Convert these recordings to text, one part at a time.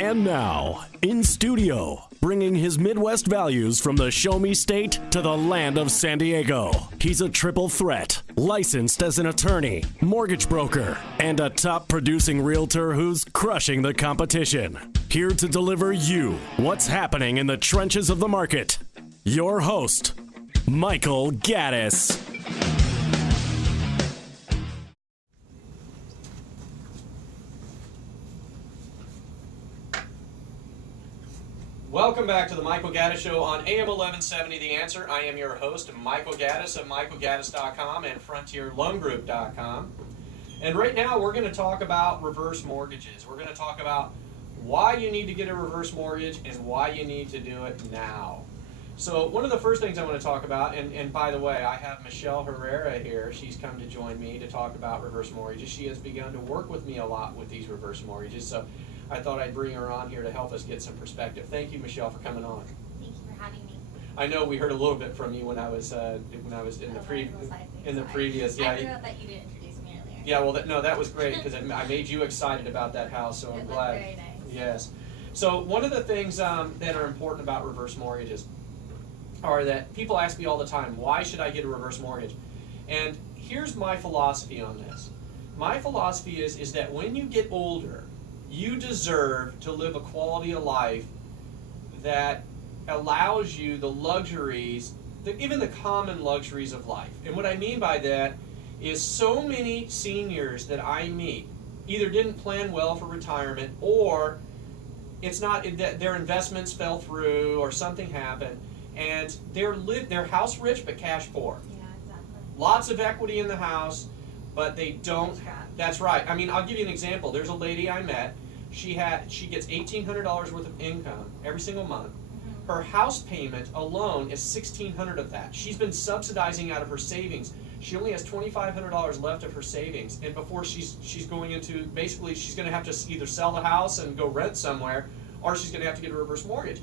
And now, in studio, bringing his Midwest values from the Show Me State to the land of San Diego. He's a triple threat, licensed as an attorney, mortgage broker, and a top producing realtor who's crushing the competition. Here to deliver you what's happening in the trenches of the market. Your host, Michael Gaddis. Welcome back to the Michael Gaddis Show on AM 1170 The Answer. I am your host, Michael Gaddis of michaelgaddis.com and frontierloangroup.com. And right now we're going to talk about reverse mortgages. We're going to talk about why you need to get a reverse mortgage and why you need to do it now. So one of the first things I want to talk about, and by the way, I have Michelle Herrera here. She's come to join me to talk about reverse mortgages. She has begun to work with me a lot with these reverse mortgages. So I thought I'd bring her on here to help us get some perspective. Thank you, Michelle, for coming on. Thank you for having me. I know we heard a little bit from you when I was in the previous. Yeah, I forgot that you didn't introduce me earlier. Yeah, well, that was great because I made you excited about that house, so I'm glad. Very nice. Yes. So one of the things that are important about reverse mortgages are that people ask me all the time, why should I get a reverse mortgage? And here's my philosophy on this. My philosophy is that when you get older, you deserve to live a quality of life that allows you the luxuries, even the common luxuries of life. And what I mean by that is so many seniors that I meet either didn't plan well for retirement, or it's not that their investments fell through or something happened, and they're house rich but cash poor. Yeah, exactly. Lots of equity in the house, but they don't. That's right. I mean, I'll give you an example. There's a lady I met. She gets $1,800 worth of income every single month. Mm-hmm. Her house payment alone is $1,600 of that. She's been subsidizing out of her savings. She only has $2,500 left of her savings, and before she's going into, basically she's going to have to either sell the house and go rent somewhere, or she's going to have to get a reverse mortgage.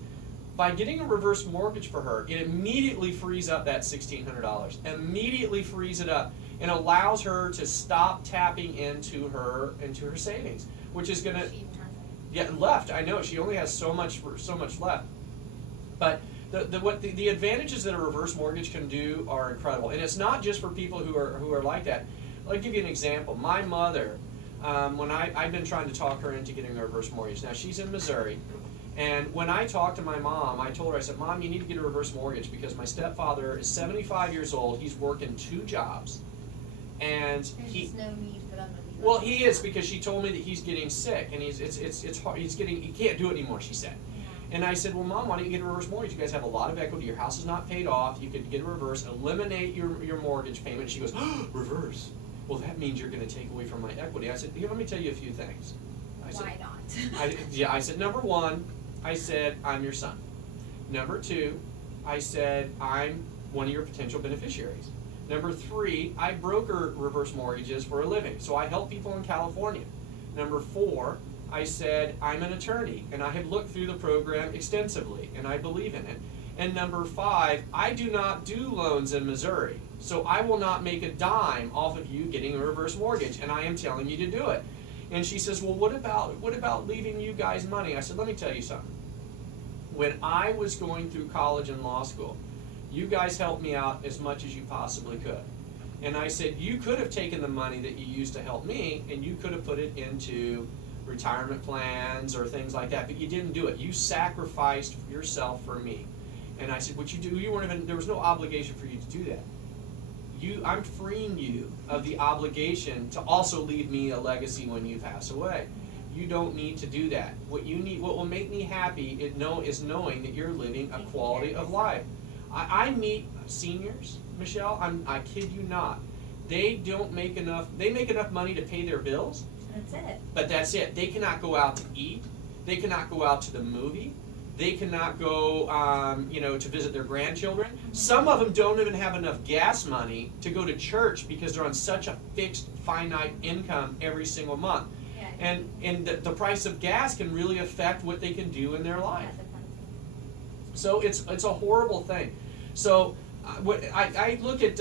By getting a reverse mortgage for her, it immediately frees up that $1,600. Immediately frees it up and allows her to stop tapping into her savings, which is going to left. I know she only has so much left, but the advantages that a reverse mortgage can do are incredible, and it's not just for people who are like that. I'll give you an example. My mother, when I've been trying to talk her into getting a reverse mortgage. Now she's in Missouri. And when I talked to my mom, I told her, I said, Mom, you need to get a reverse mortgage because my stepfather is 75 years old. He's working 2 jobs. And There's just no need for them to be. Well, he is, because she told me that he's getting sick and it's hard. He can't do it anymore, she said. And I said, well, Mom, why don't you get a reverse mortgage? You guys have a lot of equity. Your house is not paid off. You could get a reverse, eliminate your mortgage payment. She goes, oh, reverse? Well, that means you're going to take away from my equity. I said, here, let me tell you a few things. Why not? I said, number one, I said, I'm your son. Number two, I said, I'm one of your potential beneficiaries. Number three, I broker reverse mortgages for a living, so I help people in California. Number four, I said, I'm an attorney, and I have looked through the program extensively, and I believe in it. And number five, I do not do loans in Missouri, so I will not make a dime off of you getting a reverse mortgage, and I am telling you to do it. And she says, well, what about leaving you guys money? I said, let me tell you something. When I was going through college and law school, you guys helped me out as much as you possibly could. And I said, you could have taken the money that you used to help me and you could have put it into retirement plans or things like that, but you didn't do it. You sacrificed yourself for me. And I said, what you do, there was no obligation for you to do that. I'm freeing you of the obligation to also leave me a legacy when you pass away. You don't need to do that. What will make me happy is knowing that you're living a quality of life. I meet seniors, Michelle, I kid you not. They don't make enough, they make enough money to pay their bills. That's it. But that's it. They cannot go out to eat. They cannot go out to the movie. They cannot go, to visit their grandchildren. Some of them don't even have enough gas money to go to church because they're on such a fixed, finite income every single month. Yeah. And the price of gas can really affect what they can do in their life. So it's a horrible thing. So I look at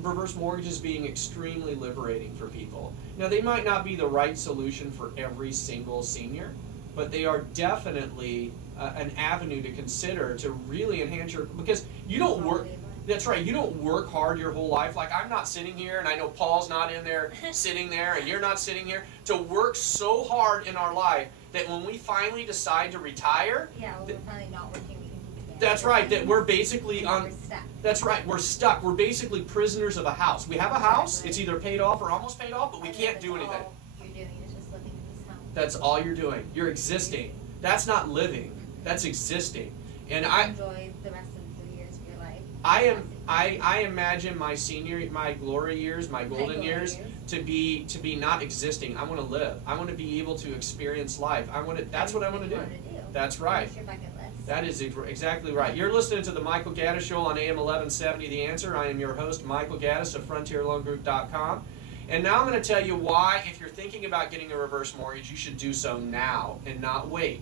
reverse mortgages being extremely liberating for people. Now, they might not be the right solution for every single senior, but they are definitely an avenue to consider to really enhance your, because you don't work. That's right. You don't work hard your whole life. Like, I'm not sitting here, and I know Paul's not in there sitting there, and you're not sitting here, to work so hard in our life that when we finally decide to retire, Yeah, well, we're finally not working, we can keep it together. that's right, that we're basically on. We're stuck. That's right. We're stuck. We're basically prisoners of a house. We have a house. It's either paid off or almost paid off, but we And can't that's do anything. all you're doing is just living in this home. That's all you're doing. You're existing. That's not living. That's existing. And Enjoy the rest of the years of your life. I imagine my glory years, my golden glory years, years. to be not existing. I want to live. I want to be able to experience life. That's what I want to do. That's right. What's your bucket list? That is exactly right. You're listening to the Michael Gaddis Show on AM 1170 The Answer. I am your host, Michael Gaddis of FrontierLoanGroup.com. And now I'm going to tell you why, if you're thinking about getting a reverse mortgage, you should do so now and not wait.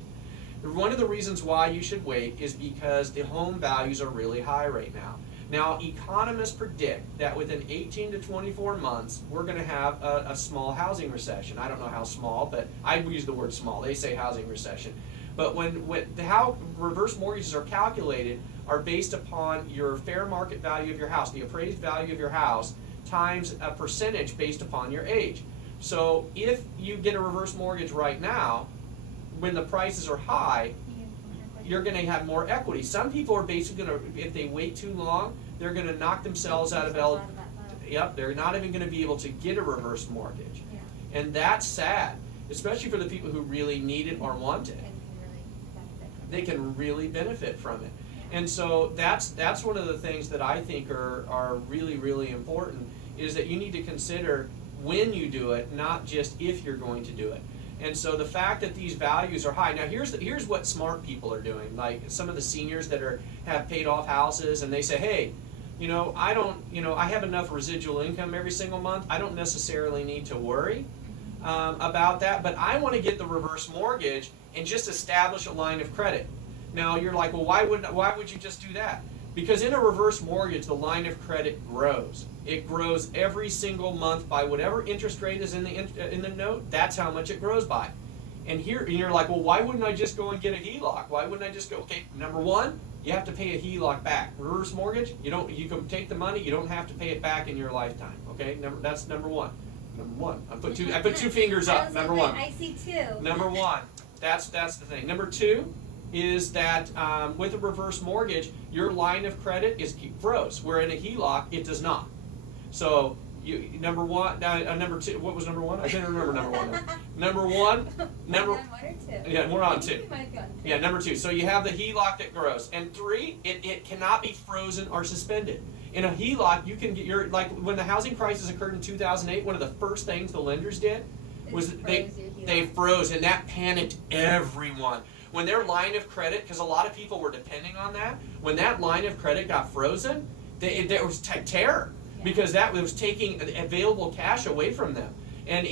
One of the reasons why you should wait is because the home values are really high right now. Now, economists predict that within 18 to 24 months, we're going to have a small housing recession. I don't know how small, but I use the word small. They say housing recession. But how reverse mortgages are calculated are based upon your fair market value of your house, the appraised value of your house, times a percentage based upon your age. So if you get a reverse mortgage right now, when the prices are high, you're going to have more equity. Some people are basically going to, if they wait too long, they're going to knock themselves out of Yep, they're not even going to be able to get a reverse mortgage. Yeah. And that's sad, especially for the people who really need it or want it. They can really benefit from it. And so that's one of the things that I think are really, really important, is that you need to consider when you do it, not just if you're going to do it. And so the fact that these values are high. Now here's what smart people are doing. Like some of the seniors that have paid off houses, and they say, hey, I have enough residual income every single month. I don't necessarily need to worry about that, but I want to get the reverse mortgage and just establish a line of credit. Now you're like, well, why would you just do that? Because in a reverse mortgage, the line of credit grows. It grows every single month by whatever interest rate is in the note. That's how much it grows by. And you're like, well, why wouldn't I just go and get a HELOC? Why wouldn't I just go? Okay, number one, you have to pay a HELOC back. Reverse mortgage, you can take the money. You don't have to pay it back in your lifetime. Okay, that's number one. Number one. I put two fingers up. Number one. I see two. Number one. That's the thing. Number two is that with a reverse mortgage, your line of credit is froze, where in a HELOC it does not. So number one, number two. What was number one? I can't remember number one. Number one. One or two? Yeah, we're on two. You might be on two. Yeah, number two. So you have the HELOC that grows, and three, it cannot be frozen or suspended. In a HELOC, you can get like when the housing crisis occurred in 2008. One of the first things the lenders did was they froze, and that panicked everyone. When their line of credit, because a lot of people were depending on that, when that line of credit got frozen, there was terror, because that was taking available cash away from them. And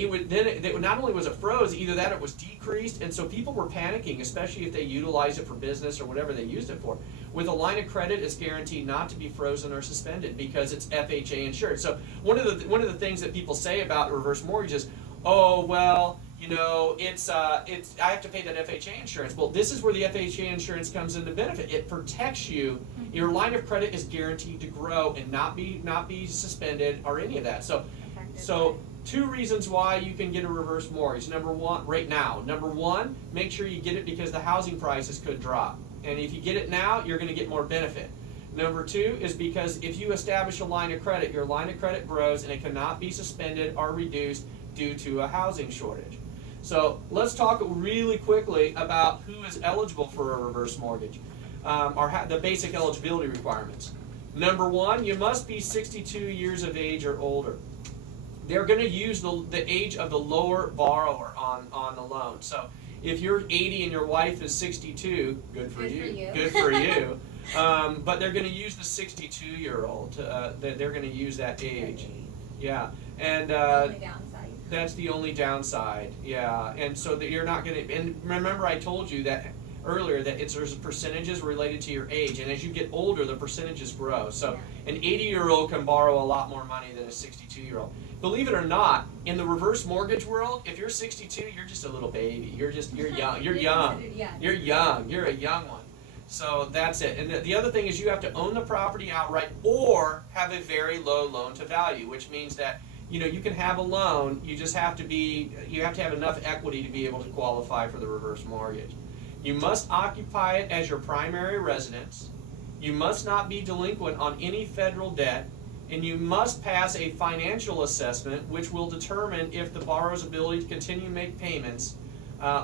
not only was it froze, either that or it was decreased, and so people were panicking, especially if they utilized it for business or whatever they used it for. With a line of credit, it's guaranteed not to be frozen or suspended because it's FHA insured. So one of the things that people say about reverse mortgages, oh well, it's I have to pay that FHA insurance. Well, this is where the FHA insurance comes into benefit. It protects you. Your line of credit is guaranteed to grow and not be suspended or any of that. So two reasons why you can get a reverse mortgage. Number one, right now. Number one, make sure you get it because the housing prices could drop. And if you get it now, you're going to get more benefit. Number two is because if you establish a line of credit, your line of credit grows and it cannot be suspended or reduced due to a housing shortage. So let's talk really quickly about who is eligible for a reverse mortgage, the basic eligibility requirements. Number one, you must be 62 years of age or older. They're going to use the age of the lower borrower on the loan. So if you're 80 and your wife is 62, good for you. Good for you. But they're going to use the 62-year-old. They're going to use that age. Yeah, and that's the only downside. Yeah, and so that you're not going to. And remember, I told you that earlier that there's percentages related to your age, and as you get older, the percentages grow. So an 80-year-old can borrow a lot more money than a 62-year-old. Believe it or not, in the reverse mortgage world, if you're 62, you're just a little baby. You're young. You're young. You're young. You're a young one. So that's it. And the other thing is you have to own the property outright or have a very low loan to value, which means that you can have a loan. You just have to have enough equity to be able to qualify for the reverse mortgage. You must occupy it as your primary residence. You must not be delinquent on any federal debt. And you must pass a financial assessment which will determine if the borrower's ability to continue to make payments,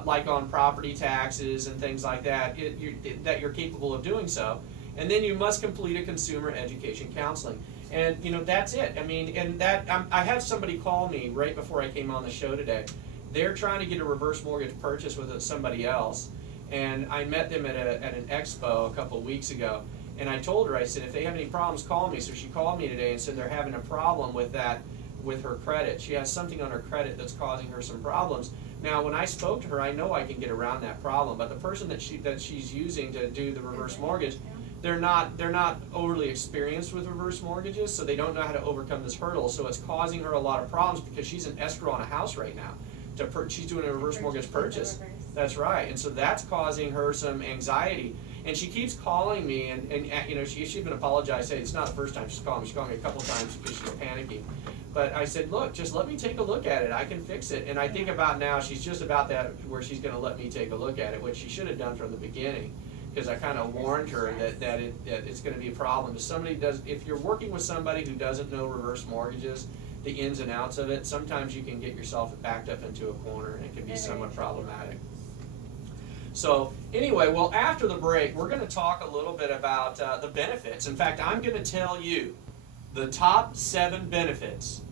like on property taxes and things like that, that you're capable of doing so. And then you must complete a consumer education counseling. And that's it. I mean, and I had somebody call me right before I came on the show today. They're trying to get a reverse mortgage purchase with somebody else. And I met them at an expo a couple of weeks ago. And I told her, I said, if they have any problems, call me. So she called me today and said they're having a problem with her credit. She has something on her credit that's causing her some problems. Now, when I spoke to her, I know I can get around that problem. But the person that she's using to do the reverse mortgage, they're not overly experienced with reverse mortgages, so they don't know how to overcome this hurdle. So it's causing her a lot of problems because she's in escrow on a house right now. She's doing a reverse mortgage purchase. That's right. And so that's causing her some anxiety. And she keeps calling me, and she even apologized, saying it's not the first time she's calling me. She's calling me a couple times because she's panicking. But I said, look, just let me take a look at it. I can fix it. And I think about now, she's just about that where she's going to let me take a look at it, which she should have done from the beginning, because I kind of warned her that it's going to be a problem. If you're working with somebody who doesn't know reverse mortgages, the ins and outs of it, sometimes you can get yourself backed up into a corner, and it can be somewhat problematic. So anyway, well, after the break, we're going to talk a little bit about the benefits. In fact, I'm going to tell you the top 7 benefits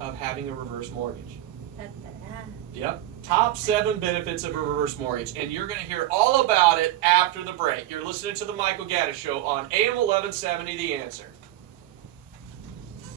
of having a reverse mortgage. Yep, top 7 benefits of a reverse mortgage. And you're going to hear all about it after the break. You're listening to the Michael Gaddis Show on AM 1170, The Answer.